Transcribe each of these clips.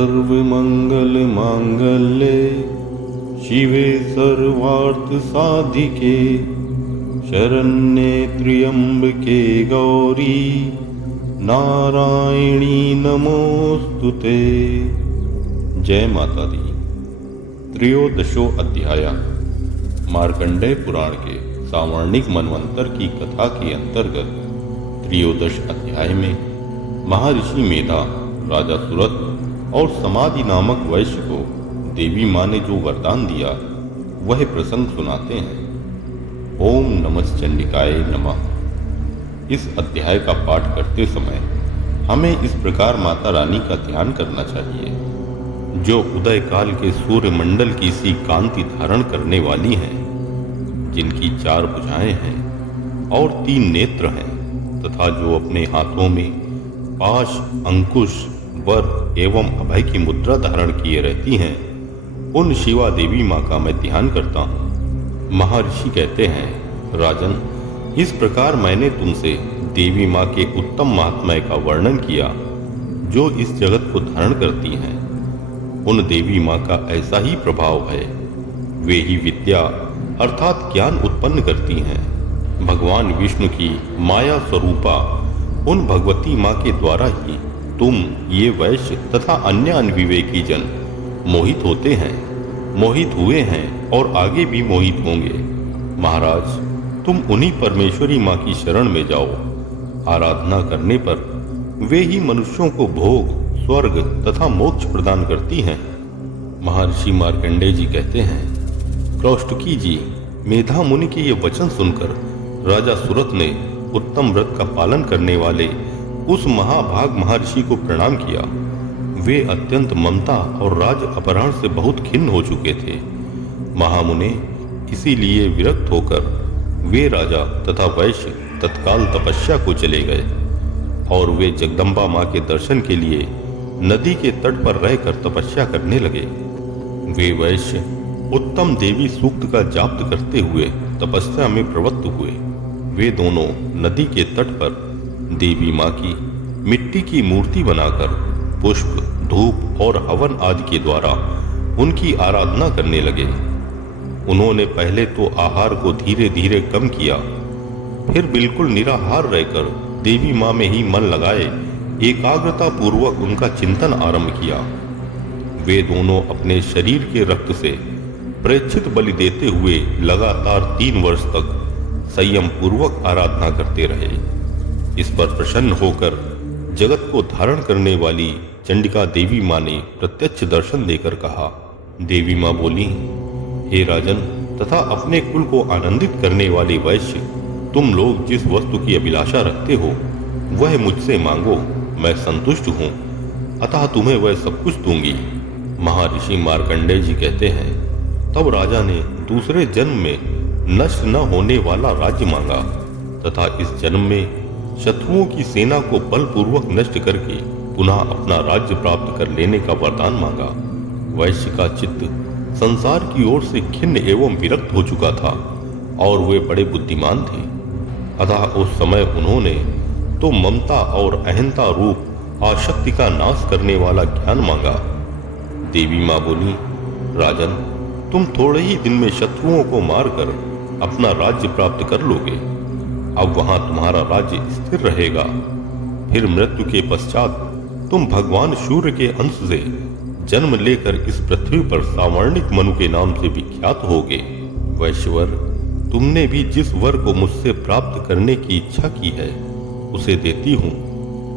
सर्वमङ्गलमाङ्गल्ये शिवे सर्वार्थसाधिके शरण्ये त्र्यम्बके गौरी नारायणी नमोस्तुते। जय माता दी। त्रयोदशो अध्याय मार्कंडेय पुराण के सावर्णिक मनवंतर की कथा के अंतर्गत त्रयोदश अध्याय में महर्षि मेधा राजा सुरथ और समाधि नामक वैश्य को देवी माँ ने जो वरदान दिया वह प्रसंग सुनाते हैं। ओम नमः चंडिकाय नमः। इस अध्याय का पाठ करते समय हमें इस प्रकार माता रानी का ध्यान करना चाहिए, जो उदय काल के सूर्य मंडल की सी कांति धारण करने वाली हैं, जिनकी 4 भुजाएं हैं और 3 नेत्र हैं, तथा जो अपने हाथों में पाश, अंकुश, वर एवं अभय की मुद्रा धारण किए रहती हैं, उन शिवा देवी माँ का मैं ध्यान करता हूँ। महर्षि कहते हैं, राजन, इस प्रकार मैंने तुमसे देवी माँ के उत्तम महात्म्य का वर्णन किया, जो इस जगत को धारण करती हैं। उन देवी माँ का ऐसा ही प्रभाव है। वे ही विद्या अर्थात ज्ञान उत्पन्न करती हैं। भगवान विष्णु की माया स्वरूपा उन भगवती माँ के द्वारा ही तुम ये वैश्य तथा अन्य अनविवेकी जन मोहित होते हैं, मोहित हुए हैं और आगे भी मोहित होंगे। महाराज, तुम उन्हीं परमेश्वरी माँ की शरण में जाओ। आराधना करने पर वे ही मनुष्यों को भोग, स्वर्ग तथा मोक्ष प्रदान करती हैं। महर्षि मार्कंडेय जी कहते हैं, कौष्टुकी जी, मेधा मुनि के ये वचन सुनकर राजा सुरथ ने उत्तम व्रत का पालन करने वाले उस महाभाग महर्षि को प्रणाम किया। वे अत्यंत ममता और राज अपहरण से बहुत खिन्न हो चुके थे। महामुने इसीलिए विरक्त होकर वे राजा तथा वैश्य तत्काल तपस्या को चले गए और वे जगदम्बा माँ के दर्शन के लिए नदी के तट पर रहकर तपस्या करने लगे। वे वैश्य उत्तम देवी सूक्त का जाप करते हुए तपस्या में प्रवृत्त हुए। वे दोनों नदी के तट पर देवी माँ की मिट्टी की मूर्ति बनाकर पुष्प, धूप और हवन आदि के द्वारा उनकी आराधना करने लगे। उन्होंने पहले तो आहार को धीरे धीरे कम किया, फिर बिल्कुल निराहार रहकर देवी माँ में ही मन लगाए एकाग्रता पूर्वक उनका चिंतन आरंभ किया। वे दोनों अपने शरीर के रक्त से प्रेक्षित बलि देते हुए लगातार 3 वर्ष तक संयम पूर्वक आराधना करते रहे। इस पर प्रसन्न होकर जगत को धारण करने वाली चंडिका देवी माँ ने प्रत्यक्ष दर्शन देकर कहा। देवी माँ बोली, हे राजन तथा अपने कुल को आनंदित करने वाले वैश्य, तुम लोग जिस वस्तु की अभिलाषा रखते हो वह मुझसे मांगो, मैं संतुष्ट हूँ, अतः तुम्हें वह सब कुछ दूंगी। महर्षि मार्कंडेय जी कहते हैं, तब राजा ने दूसरे जन्म में नष्ट न होने वाला राज्य मांगा तथा इस जन्म में शत्रुओं की सेना को बलपूर्वक नष्ट करके पुनः अपना राज्य प्राप्त कर लेने का वरदान मांगा। वैश्य का चित्त संसार की ओर से खिन्न एवं विरक्त हो चुका था और वे बड़े बुद्धिमान थे, अतः उस समय उन्होंने तो ममता और अहंता रूप आसक्ति का नाश करने वाला ज्ञान मांगा। देवी माँ बोली, राजन, तुम थोड़े ही दिन में शत्रुओं को मारकर अपना राज्य प्राप्त कर लोगे। अब वहां तुम्हारा राज्य स्थिर रहेगा। फिर मृत्यु के पश्चात तुम भगवान सूर्य के अंश से जन्म लेकर इस पृथ्वी पर सावर्णिक मनु के नाम से विख्यात होगे। वैश्वर, तुमने भी जिस वर को मुझसे प्राप्त करने की इच्छा की है उसे देती हूँ।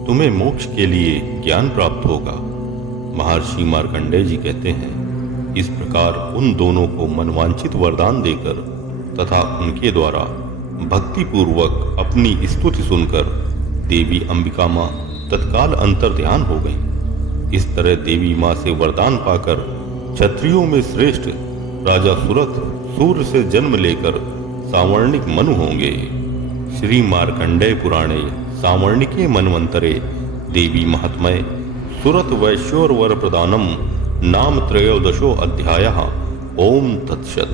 तुम्हें मोक्ष के लिए ज्ञान प्राप्त होगा। महर्षि मार्कंडेय जी कहते हैं, इस प्रकार उन दोनों को मनवांछित वरदान देकर तथा उनके द्वारा भक्ति पूर्वक अपनी स्तुति सुनकर देवी अंबिका माँ तत्काल अंतर्ध्यान हो गई। इस तरह देवी माँ से वरदान पाकर क्षत्रियों में श्रेष्ठ राजा सुरथ सूर्य से जन्म लेकर सावर्णिक मनु होंगे। श्री मार्कंडेय पुराणे सावर्णिके मनवंतरे देवी महात्म्ये सुरथ वैश्योर वर प्रदानम नाम त्रयोदशो अध्यायः। ओम तत्सत्।